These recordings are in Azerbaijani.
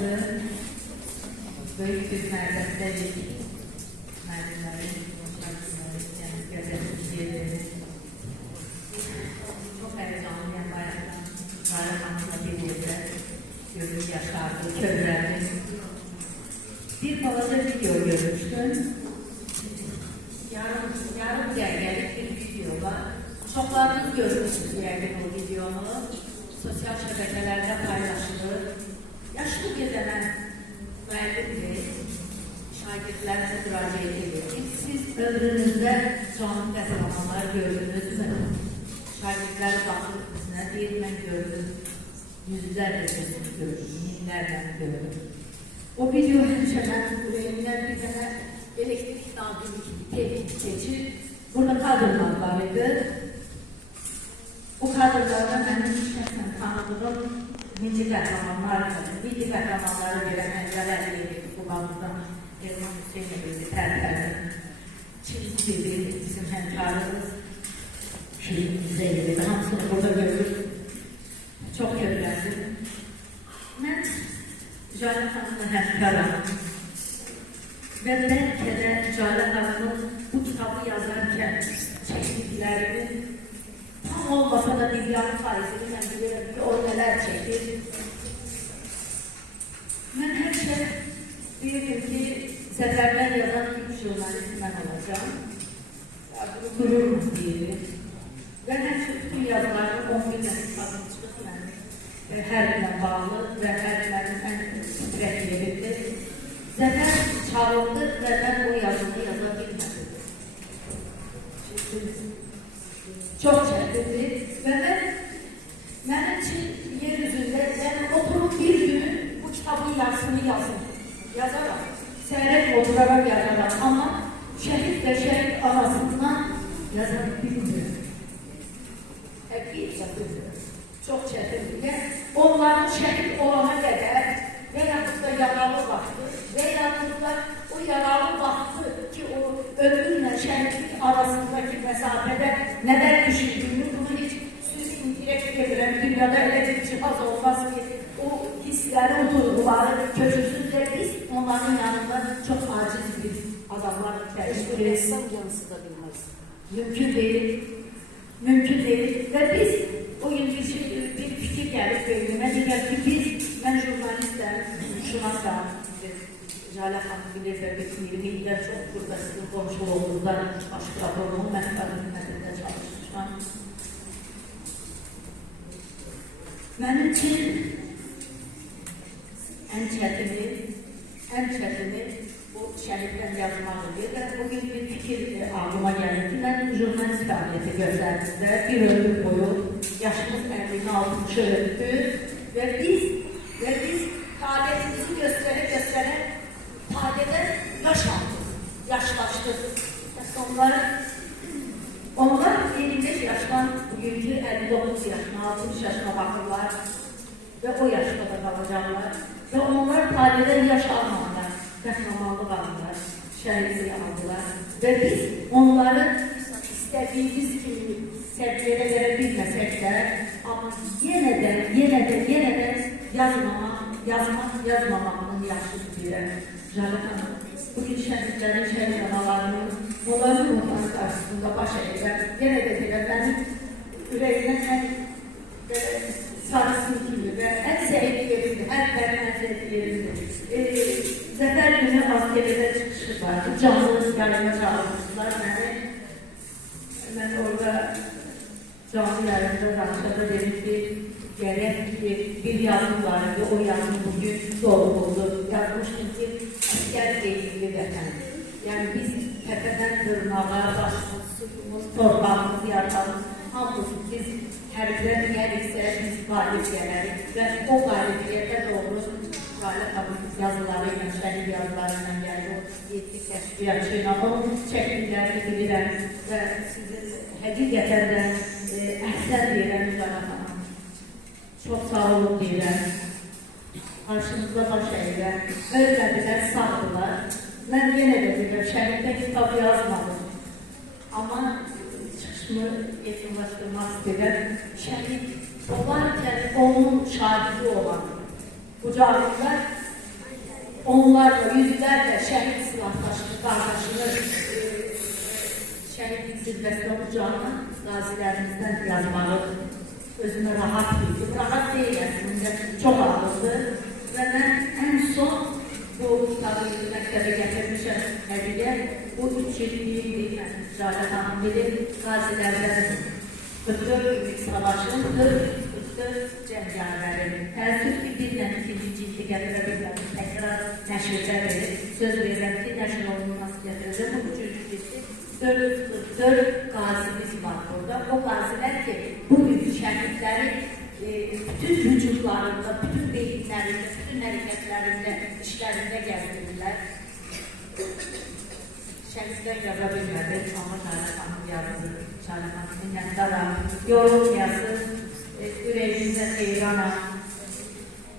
olması büyük bir mertebeli merdivenlerin yani gazetecilerin çok heyecanlıyım bayraktan bayraklarımızla birlikte gözüm yaşardı, kövreldi. Bir balaca video görmüştüm. Yarım gelgelik bir video var. Çoklarınız görmüşsünüz yerden o videonu. Sosyal şebekelerde paylaşılır. Yaşlı gezenen müəllimdir. Şagirdlərinize müraciət edirik. Siz ömrünüzdə canlı qəhrəmanlar gördünüzmü? Şagirdləri baxıb bizə deyir, mən gördüm. Yüzlərlə sözünü gördüm, minlərlə gördüm. O video həmişə mənim ürəyimdən bir dənə elektrik nabili keçir. Burada kadrlar var idi. O kadrlarda mənim şəxsən tanıdığım milli qəhrəmanlar, milli qəhrəmanları verən Əncələr Əliyev, Qubamızdan Elman Hüseynevizi tərpədir. Çizgili bizim həmkarımız Şirin Hüseynevi, hamısını burada görür. Çox görürəm. Mən Jale Hanım'la həmkaram. Və bəlkə də Jale Hanım'ın bu kitabı yazarkən çəkdiklərini tam olmasa da dünyanın faizini mən bilirəm ki, o nələr çəkir. Mən həmişə bilirəm ki, Zəfərdən yazan ilk jurnalist mən olacağım. Bunu qürur deyilir. Və həmişə bütün yazılarını 10 bin kitabçılıq mən hər ilə bağlı və hər mənim ən titrək yeridir. Zəfər çağırdı və mən o yazını yaza bilmədim. Çox çəkildi və mənim üçün yer üzündə, yəni oturup bir gün bu kitabın yarısını yazaram. Seyrek oturarak yazaram, amma şəhidlə şəhid arasından yazan bilmiyorum. Həqiqət bilmiyorum. Çox çətindir. Onların şəhid olana qədər və yaxud da yaralı vaxtı və yaxud da o yaralı vaxtı ki, o ölümlə şəhidlik arasındaki məsafədə nələr düşündüğünü, bunu hiç siz indirekt edirəm. Dünyada elə bir cihaz olmaz ki, o hissləri, o duyguları köçürsün və biz onların yanında çox aciz bir adamlar təşkil edirik. Ressam yanısı da bilmez. Mümkün değil. Mümkün değil. Ve biz o gün bir fikir gelip beynime. Diğer ki biz, ben jurnalistler, şunasam, Jale Hanım bilir ve bizim 20 yılda çok burada sizin komşuluğunuzda aşk raporumun məhkəmə hizmetinde çalışmışam. Benim için en çetini bu şəhiddən yazmalıdır. Və bugün bir fikir ağlıma gəldi ki, mən jurnalist fəaliyyəti göstərdimdə bir ömür boyu yaşımız 50-60'ı ötdü və biz fəaliyyətimizi göstərə fəaliyyətə yaş aldık, yaşlaşdık. Onlar 25 yaşdan bugünkü 59 yaşına, 60 yaşına baxırlar və o yaşda da qalacaqlar və onlar fəaliyyətə yaş almalılar. Qəhrəmanlıq aldılar, şəhidlik aldılar və biz onları istədiyimiz kimi səviyyədə verə bilməsək də, amma yenə də yazmamağının yaxşı deyirəm. Jale Hanım, bugün şəhidlərin, şəhid analarının, onların onların qarşısında baş edirəm. Yenə də deyirəm, mənim ürəyimdən ən sarısın kimi və ən zəif yerimdir, hər bərin ən zəif yerimdir. Zəfər günü askeriyede çıxışı vardı, canlı yayına çağırmışlar beni. Ben orada canlı yayında danışada dedim ki, gerek ki bir yazım vardı, o yazım bugün doğru oldu. Yazmıştım ki, asker eğitimli vətən. Yani biz tepeden tırnağa, başımız, sütümüz, torpağımız, yartamız, hamısı biz hərflər gəlirsə, biz qalib gələrik və o qalibiyyətə doğru Jale Hanım yazılarıyla, şəhid yazılarıyla gəldi, o 7 kəşfiyyatçı ilə onun çəkdiklərini bilirəm və sizin həqiqətən də əhsən deyirəm Jale Hanım. Çox sağ olun deyirəm. Qarşınızda baş əyirəm. Ölmədilər, sağdılar. Mən yenə də deyirəm, şəhiddə kitab yazmadım. Amma çıxışımı yekunlaşdırmaq istəyirəm. Şəhid olarkən onun şahidi olan bu cahillər onlarla, yüzlerlə şəhid silahdaşını, qardaşını şəhidlik zirvəsində olacağını qazilərimizdən yazmağı özümə rahat bildim. Rahat deyil əslində, çox ağırdır. Və mən ən son bu kitabı məktəbə gətirmişəm həqiqə. Bu 3 illik Jalə xanım bilir, qazilərdən 44 illik savaşın 44 cəngavəri. Təəssüf ki, birlə ikinci cildi gətirə bilmədim. Təkrar nəşrdə verir. Söz verirəm ki, nəşr olunması gətirəcəm. Bu üçüncü cildi 44 qazimiz var burada. O qazilər ki, bu şəhidlərin bütün vücudlarında, bütün beyinlərində, bütün hərəkətlərində, işlərində gəzdirirlər. Şəhidlər yaza bilmədi, amma Jalə xanım yazdı. Jalə xanım minnətdaram, yorulmayasın, ürəyinizə xeyranam.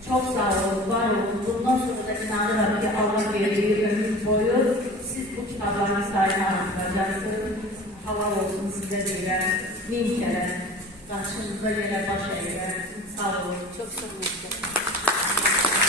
Çox sağ olun, var olun. Bundan sonra da inanıram ki, Allah verdiği ömür boyu siz bu kitabların sayını artıracaksınız. Halal olsun size deyirəm, min kere karşınızda yine baş eğer. Sağ olun. Çok sağ olun.